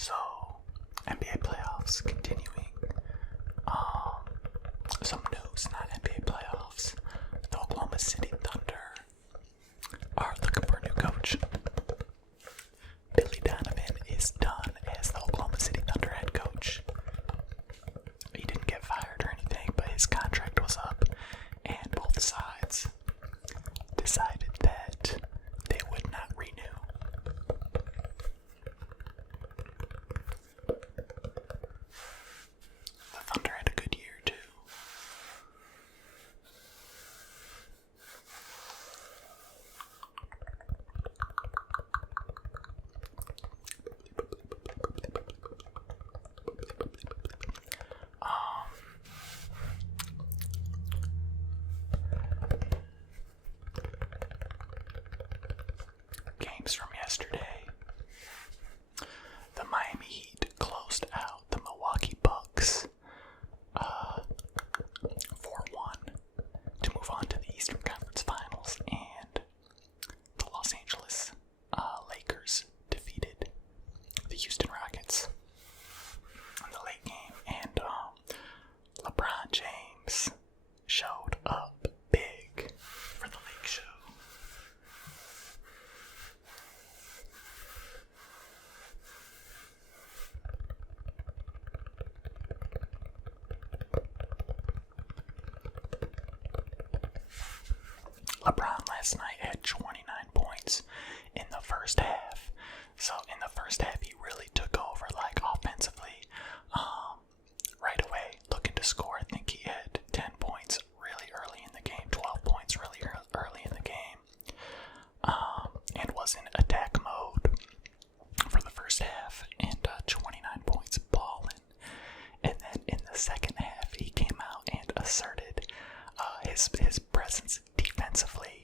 So, NBA playoffs continuing. Some news, not NBA playoffs. The Oklahoma City Thunder are looking for a new coach. Billy Donovan is done as the Oklahoma City Thunder head coach. He didn't get fired or anything, but his contract was up, and both sides decided that they would not renew. The Thunder had a good year too. Games from yesterday. The Miami Heat closed out the Milwaukee Bucks 4-1 to move on to the Eastern Conference Finals, and the Los Angeles Lakers defeated the Houston Rockets in the late game, and LeBron James showed up big for the Lake Show. LeBron last night had 29 points in the first half. So in the first half, he really took over, like, offensively. Right away, looking to score. I think he had 10 points really early in the game, 12 points really early in the game, and was in attack mode for the first half, and 29 points balling. And then in the second half, he came out and asserted his presence defensively.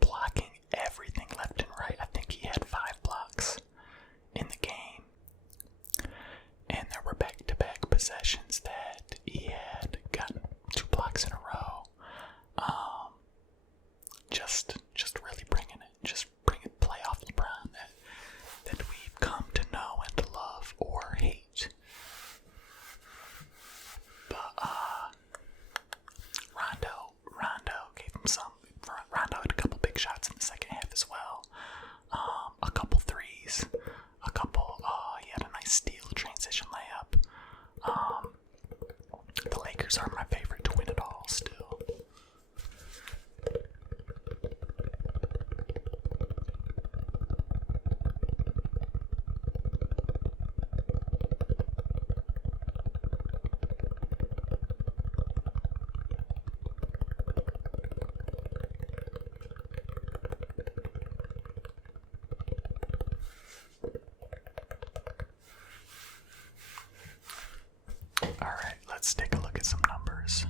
Blocking everything left and right. I think he had 5 blocks in the game, and there were back-to-back possessions that he had gotten 2 blocks in a row. Just really bringing playoff LeBron that we've come to know and to love or hate. But Rondo gave him some. Rondo had a couple big shots in the second half as well. A couple threes, he had a nice steal, transition layup. The Lakers are my favorite to win it all still. Alright, let's take a look at some numbers.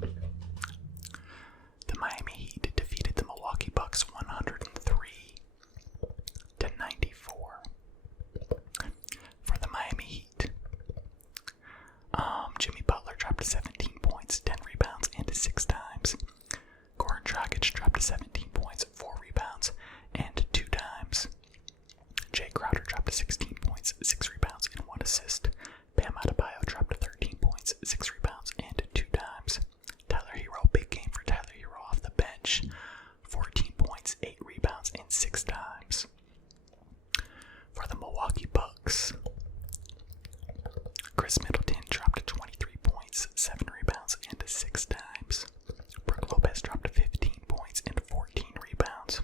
The Miami Heat defeated the Milwaukee Bucks 103 to 94. For the Miami Heat, Jimmy Butler dropped to 17 points, 10 rebounds, and 6 dimes. Goran Dragic dropped to 17 points, 4 rebounds, and 2 dimes. Jay Crowder dropped to 16 points, 6 rebounds, and 1 assist. Bam Adebayo dropped to 13 points, 6 rebounds, and 2 dimes. Tyler Hero, big game for Tyler Hero off the bench. 14 points, 8 rebounds, and 6 dimes. For the Milwaukee Bucks, Chris Middleton dropped to 23 points, 7 rebounds, and 6 dimes. Brook Lopez dropped to 15 points and 14 rebounds.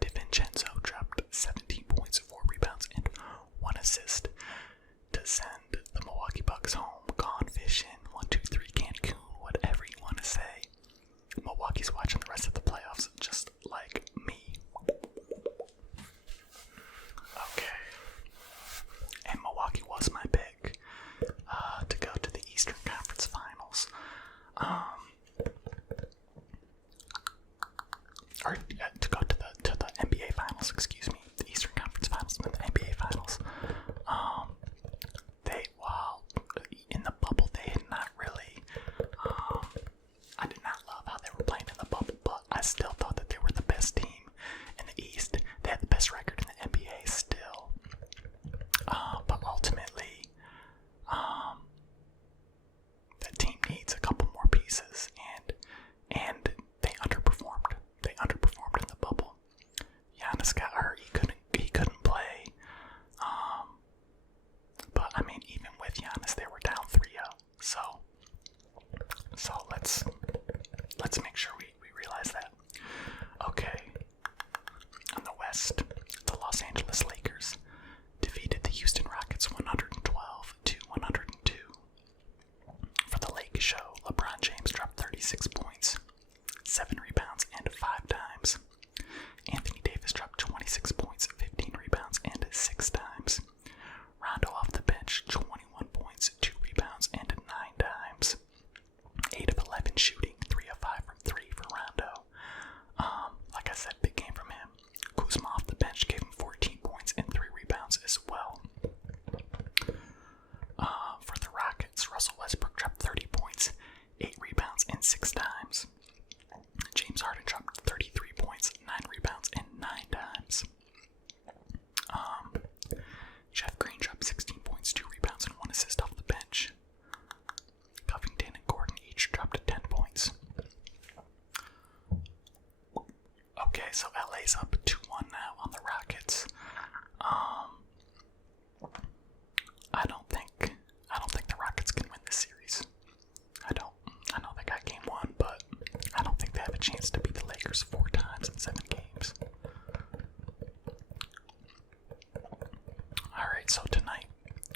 DiVincenzo dropped 17 points, 4 rebounds, and 1 assist.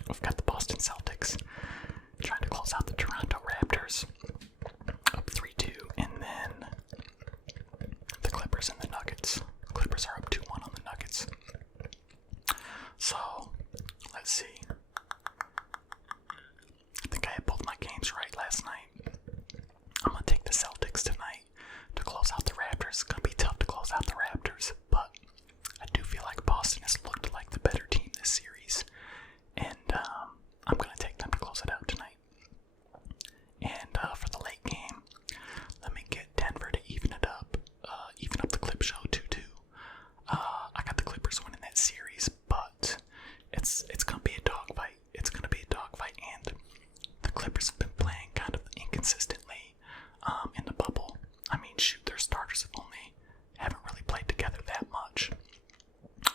We've got the Boston Celtics trying to close out the Toronto Raptors, up 3-2, and then the Clippers and the Nuggets. Clippers are up 2-1 on the Nuggets. So, let's see. I think I had both my games right last night. I'm going to take the Celtics tonight to close out the Raptors. It's going to be tough to close out the Raptors, but I do feel like Boston has looked like the better team this series. And I'm going to take them to close it out tonight. And for the late game, let me get Denver to even it up. Even up the clip show 2-2. I got the Clippers winning that series, but it's going to be a dogfight. It's going to be a dogfight, and the Clippers have been playing kind of inconsistently in the bubble. I mean, shoot, their starters haven't really played together that much.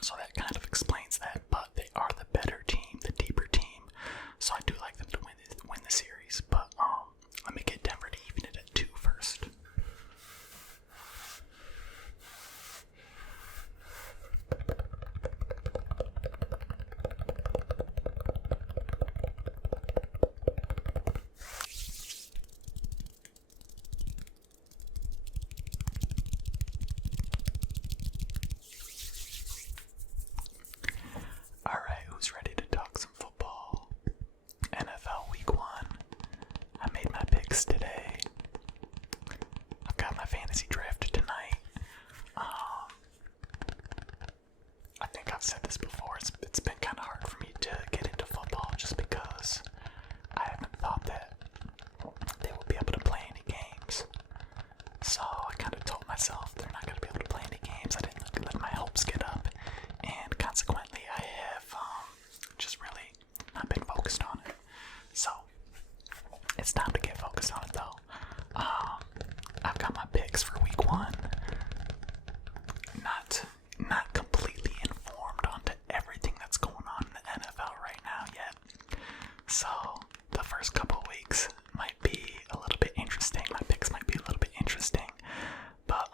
So that kind of explains that, but they are the better team, the deeper team. So I do like them to win the series, but let me get Denver to even it at 2 first. Alright, who's ready to talk some football? NFL Week 1. I made my picks today. I've got my fantasy draft tonight. I think I've said this before. It's been kind of hard for me to get into football just because I haven't thought that they will be able to play any games. So I kind of told myself they're not going to be able to play any games. I didn't let my hopes get up, and consequently I have just really not been focused on it. So it's time to get focused on it though. I've got my picks for week 1. Not completely informed onto everything that's going on in the NFL right now yet. So the first couple of weeks might be a little bit interesting. My picks might be a little bit interesting. But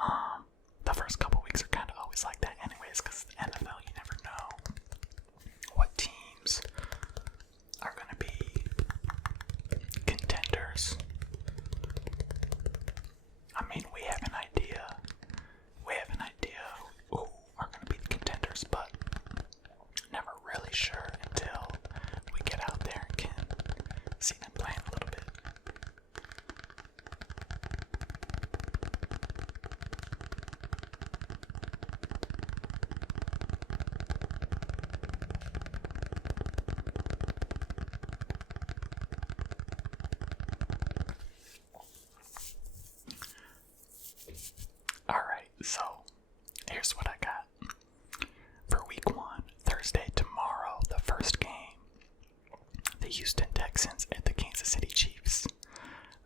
the first couple of weeks are kind of always like that anyways, because the NFL, you never know what teams are going to be contenders. I mean, we have an idea who are going to be the contenders, but never really sure until we get out there and can see them playing a little bit. Alright, so here's what I got. For week 1, Thursday, tomorrow, the first game, the Houston Texans at the Kansas City Chiefs.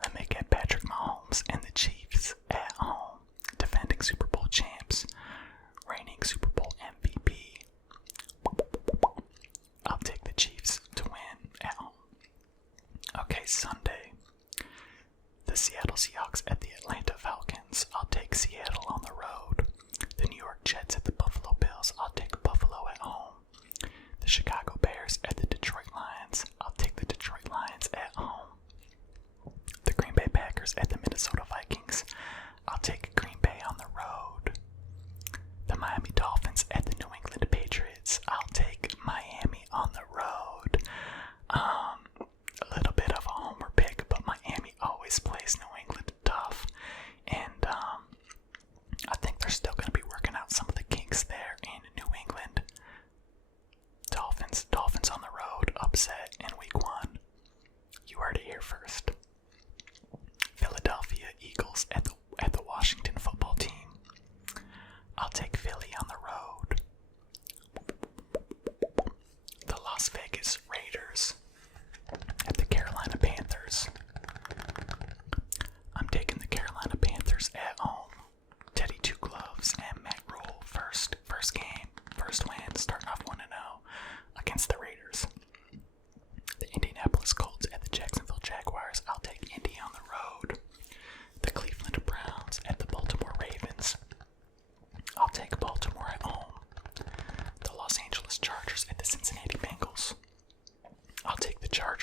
Let me get Patrick Mahomes and the Chiefs at home, defending Super Bowl champs, reigning Super Bowl MVP. I'll take the Chiefs to win at home. Okay, Sunday, the Seattle Seahawks at the Atlanta Falcons. I'll take Seattle on the road. The New York Jets at the Buffalo Bills. I'll take Buffalo at home. The Chicago Bears at the Detroit Lions. I'll take the Detroit Lions at home. The Green Bay Packers at the Minnesota Vikings. I'll take Green Bay on the road. The Miami Dolphins at the New England Patriots. I'll take Miami on the road. A little bit of a homer pick, but Miami always plays New England tough. And I think they're still going to be working out some of the kinks there in New England. Dolphins on the road, upset in week 1. You heard it here first. Philadelphia,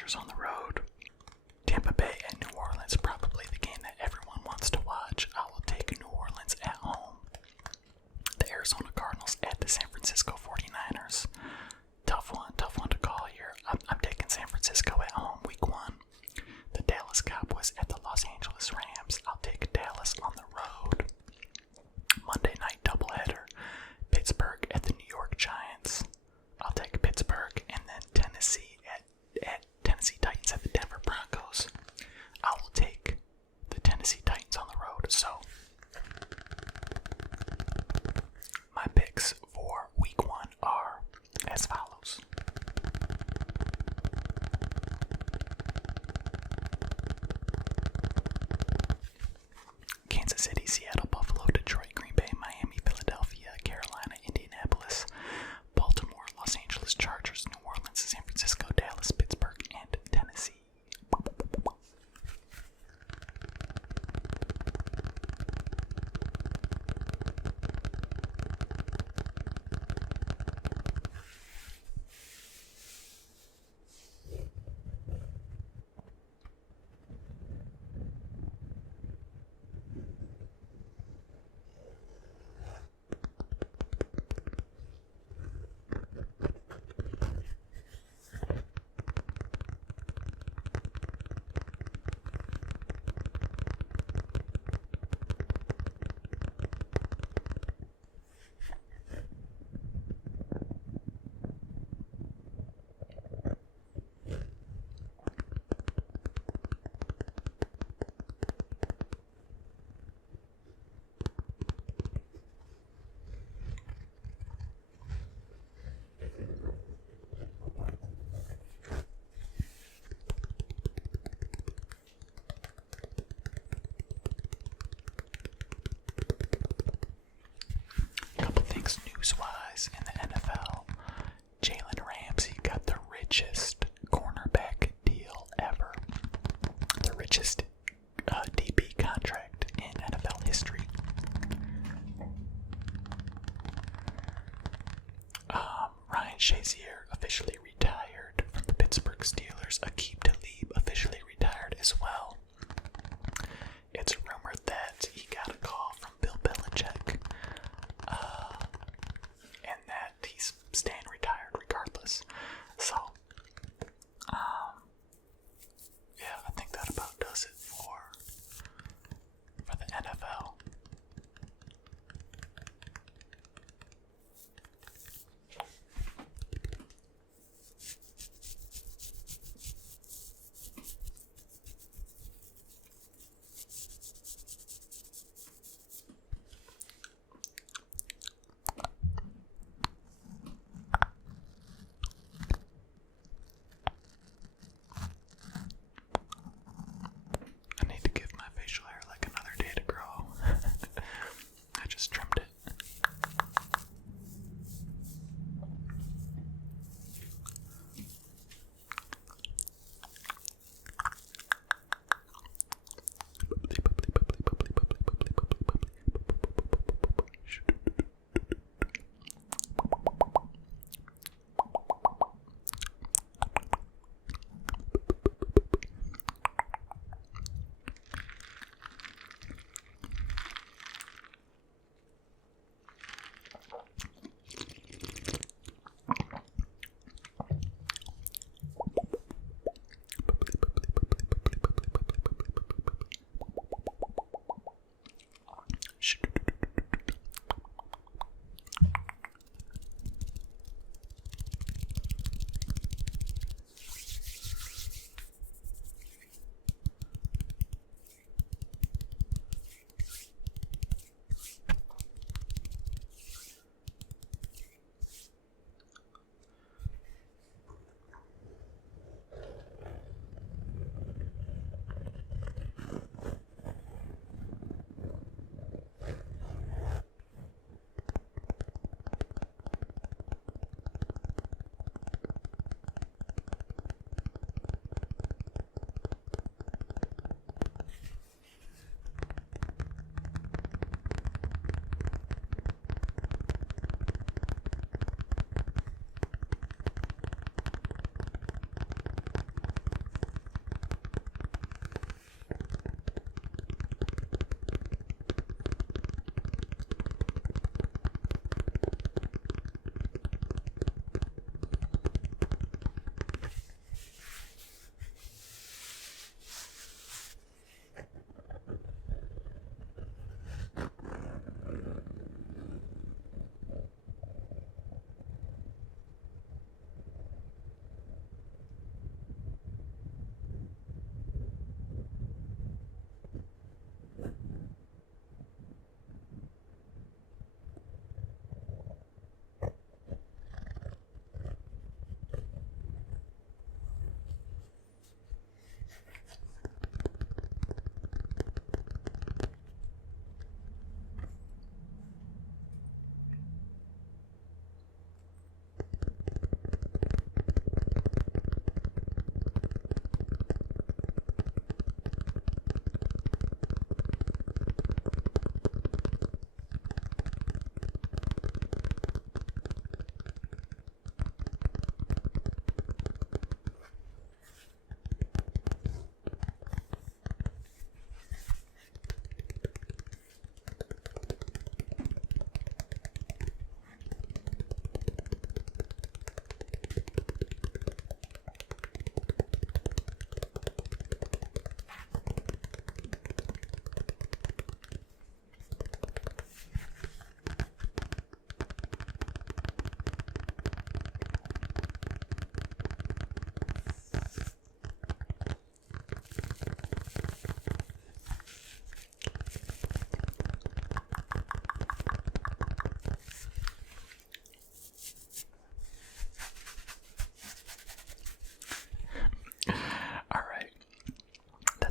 Chargers on the road. Tampa Bay at New Orleans, probably the game that everyone wants to watch. I will take New Orleans at home. The Arizona Cardinals at the San Francisco 49ers. Tough one to call here. I'm taking San Francisco at home, week 1. The Dallas Cowboys at the Los Angeles Rams. I'll take Dallas on the road. Monday night doubleheader. Pittsburgh at the New York Giants. I'll take Pittsburgh, and then Tennessee at Tennessee Titans at the Denver Broncos. I will take the Tennessee Titans on the road. So my picks for week 1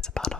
it's about